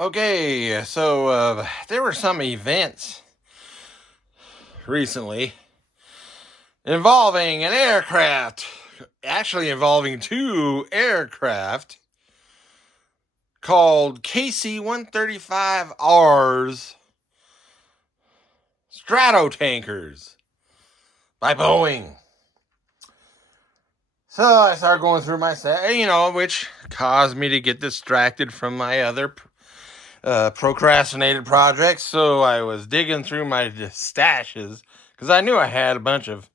Okay, so there were some events recently involving an aircraft, actually involving two aircraft called KC-135Rs Stratotankers by Boeing. So I started going through my set, which caused me to get distracted from my other procrastinated projects. So I was digging through my stashes because I knew I had a bunch of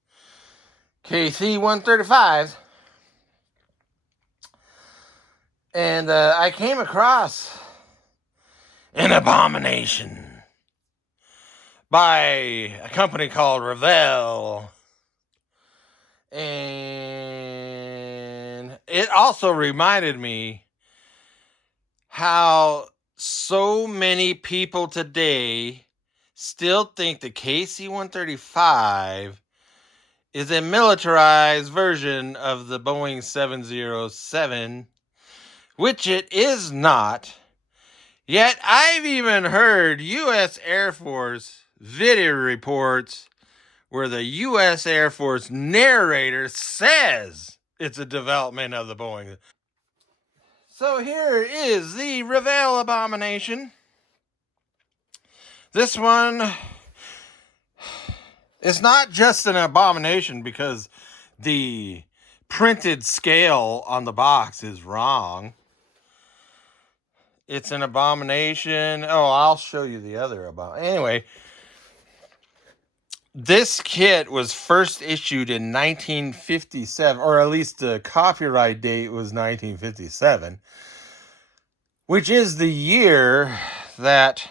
KC-135s. And I came across an abomination by a company called Revell. And it also reminded me how so many people today still think the KC-135 is a militarized version of the Boeing 707, which it is not. Yet I've even heard U.S. Air Force video reports where the U.S. Air Force narrator says it's a development of the Boeing. So here is the Revell abomination. This one is not just an abomination because the printed scale on the box is wrong. It's an abomination. Oh, I'll show you the other abomination. Anyway, this kit was first issued in 1957, or at least the copyright date was 1957, which is the year that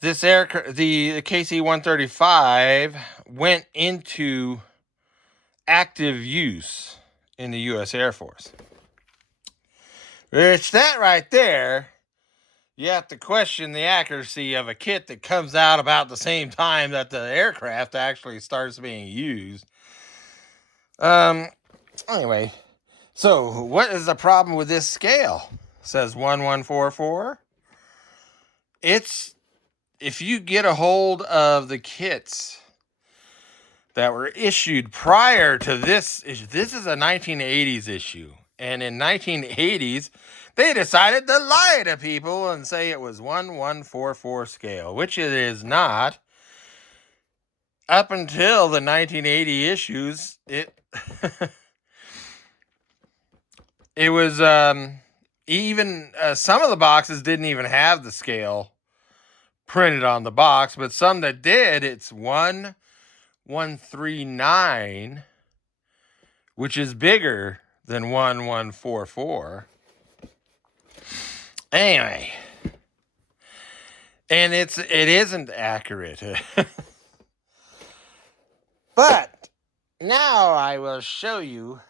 this aircraft, the KC-135, went into active use in the U.S. Air Force. Which, that right there, you have to question the accuracy of a kit that comes out about the same time that the aircraft actually starts being used. Anyway, so what is the problem with this scale? It says 1144. It's, if you get a hold of the kits that were issued prior to this issue, this is a 1980s issue. And in 1980s, they decided to lie to people and say it was 1144 scale, which it is not. Up until the 1980 issues, it was even some of the boxes didn't even have the scale printed on the box, but some that did, it's 1139, which is bigger than 1144. Anyway, and it isn't accurate. But now I will show you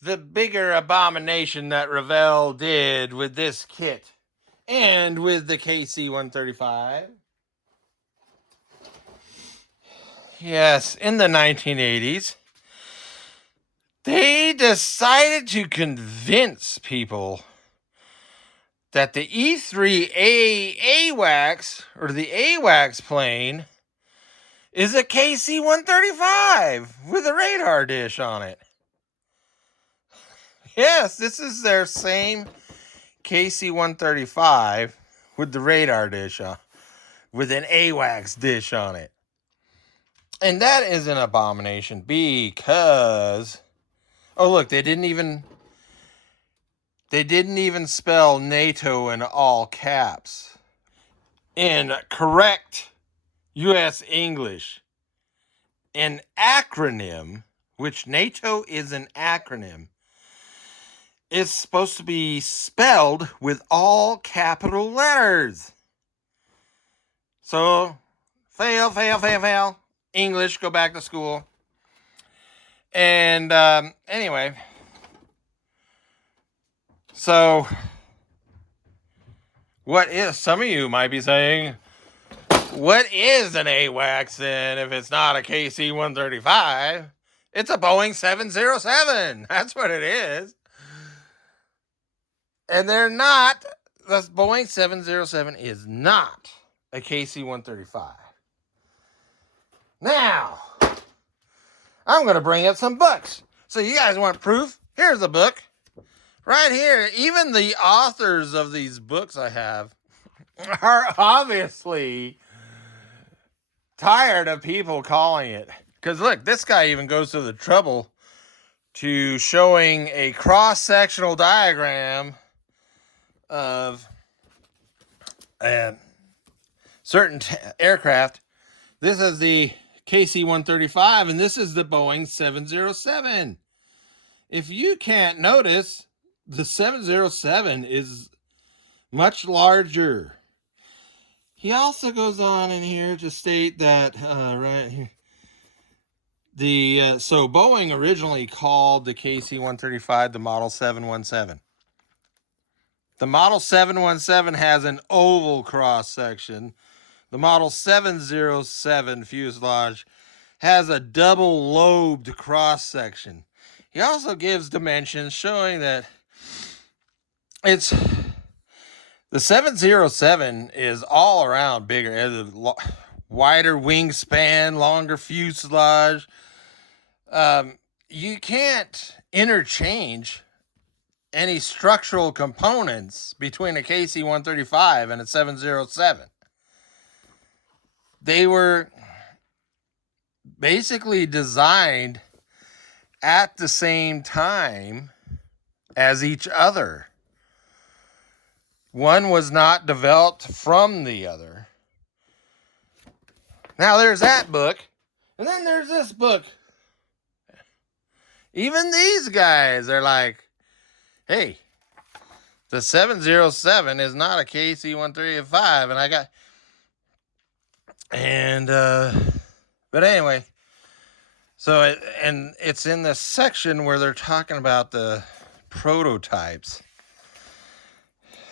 the bigger abomination that Revell did with this kit and with the KC-135. Yes, in the 1980s, they decided to convince people that the E-3A AWACS, or the AWACS plane, is a KC-135 with a radar dish on it. Yes, this is their same KC-135 with the radar dish on, with an AWACS dish on it. And that is an abomination because, oh look, they didn't even spell NATO in all caps. In correct U.S. English, an acronym, which NATO is an acronym, is supposed to be spelled with all capital letters. So, fail. English, go back to school. And anyway, so what is, some of you might be saying, what is an AWACS then if it's not a KC-135? It's a Boeing 707. That's what it is. And they're not, the Boeing 707 is not a KC-135. Now, I'm going to bring up some books. So you guys want proof? Here's a book. Right here. Even the authors of these books I have are obviously tired of people calling it. Because look, this guy even goes to the trouble to showing a cross-sectional diagram of certain aircraft. This is the KC-135, and this is the Boeing 707. If you can't notice, the 707 is much larger. He also goes on in here to state that, right here, so Boeing originally called the KC-135 the Model 717. The Model 717 has an oval cross section. The Model 707 fuselage has a double lobed cross section. He also gives dimensions showing that it's the 707 is all around bigger. It has a wider wingspan, longer fuselage. You can't interchange any structural components between a KC-135 and a 707. They were basically designed at the same time as each other. One was not developed from the other. Now there's that book, and then there's this book. Even these guys are like, hey, the 707 is not a KC-135, and I got, and but anyway, so it's in this section where they're talking about the prototypes.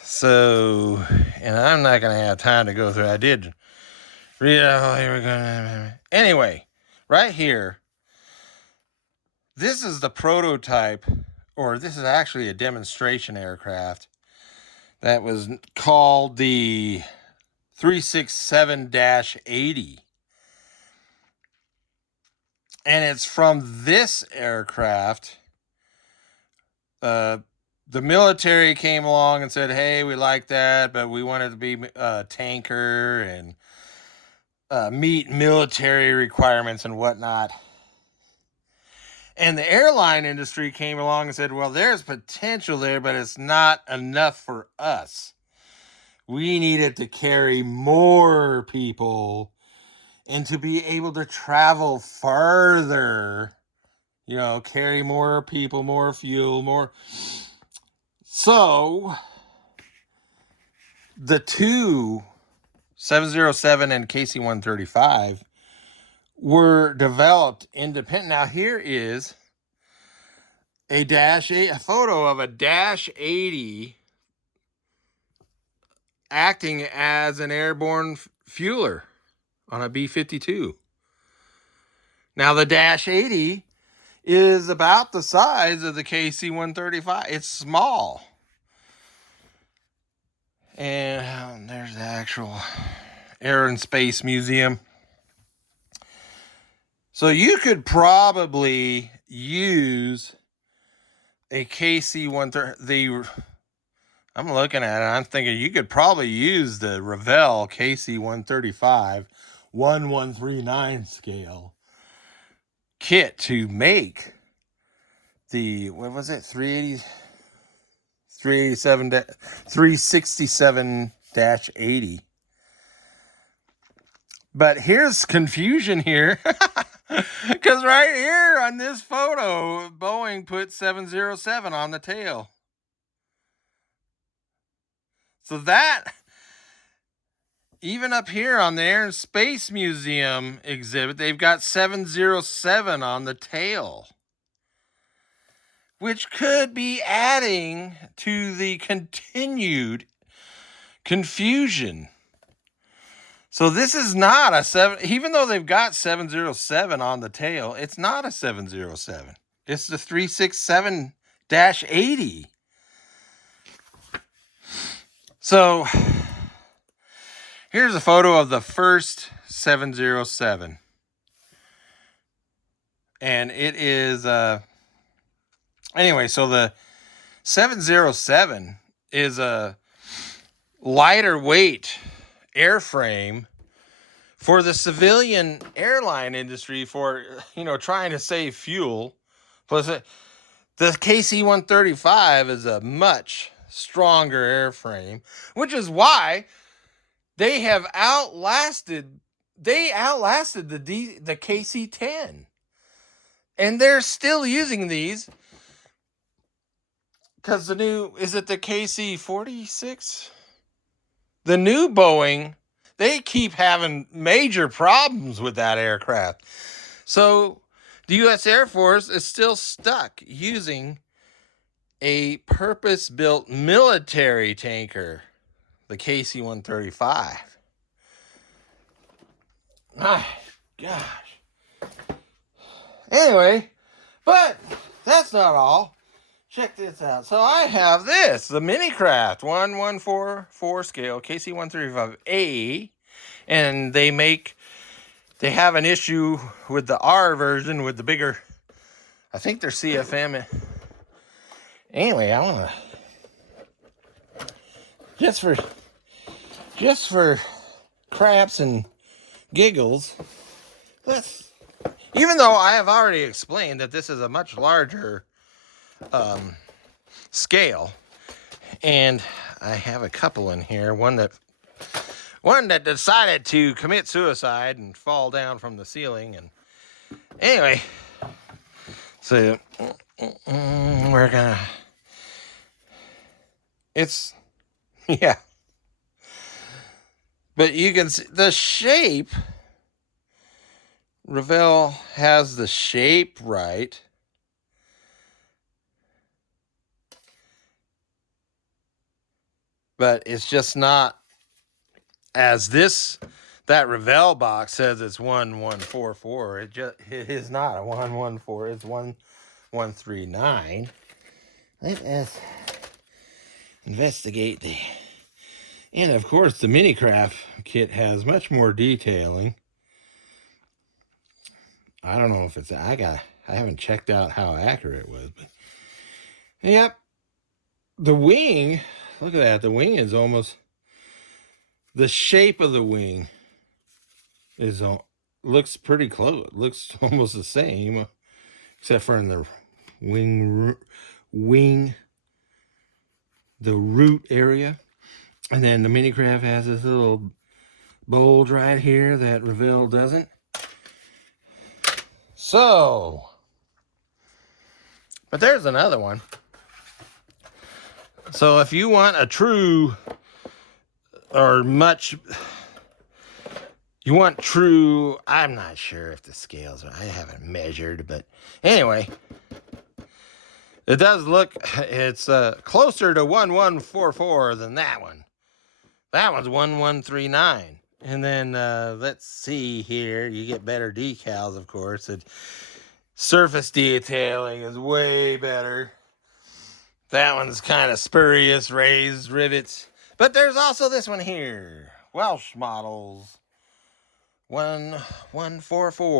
So, and I'm not going to have time to go through. I did read. Oh, here we go. Anyway, right here, this is the prototype, or this is actually a demonstration aircraft that was called the 367-80. And it's from this aircraft. The military came along and said, hey, we like that, but we want it to be a tanker and meet military requirements and whatnot. And the airline industry came along and said, well, there's potential there, but it's not enough for us. We need it to carry more people and to be able to travel farther, you know, carry more people, more fuel, more. So the two 707 and KC-135 were developed independent. Now here is a photo of a Dash 80 acting as an airborne fueler on a B-52. Now the Dash 80 is about the size of the KC-135. It's small. And there's the actual Air and Space Museum. So you could probably use a KC-130. I'm looking at it. I'm thinking you could probably use the Revell KC-135 1139 scale kit to make the, what was it, 367-80. But here's confusion here. Because right here on this photo, Boeing put 707 on the tail. So that, even up here on the Air and Space Museum exhibit, they've got 707 on the tail, which could be adding to the continued confusion. So this is not a 7, even though they've got 707 on the tail, it's not a 707. It's the 367-80. So here's a photo of the first 707. And it is, anyway, so the 707 is a lighter weight airframe for the civilian airline industry for, trying to save fuel. Plus, the KC-135 is a much stronger airframe, which is why they have outlasted the KC-10. And they're still using these because the new, is it the KC-46? The new Boeing, they keep having major problems with that aircraft. So the U.S. Air Force is still stuck using a purpose-built military tanker, the KC-135. My gosh. Anyway, but that's not all. Check this out. So I have this, the Minicraft 1144 scale KC-135A, and they have an issue with the R version with the bigger, I think they're CFM. Anyway, I want to, just for craps and giggles, even though I have already explained that this is a much larger scale, and I have a couple in here, one that decided to commit suicide and fall down from the ceiling. And anyway, so we're gonna, it's, yeah, but you can see the shape. Revell has the shape right. But it's just not as that Revell box says it's 1144. It is not a 114, it's 1139. Let us investigate and of course the Minicraft kit has much more detailing. I don't know if it's, I haven't checked out how accurate it was, but yep. The wing, look at that. The wing is almost, the shape of the wing looks pretty close. It looks almost the same, except for in the wing, the root area. And then the Minicraft has this little bulge right here that Revell doesn't. So, but there's another one. So if you want a true, I'm not sure if the scales I haven't measured, but anyway, it does look, it's closer to 1144 than that one. That one's 1139. And then let's see here, you get better decals, of course. Surface detailing is way better. That one's kind of spurious, raised rivets. But there's also this one here, Welsh models 1144.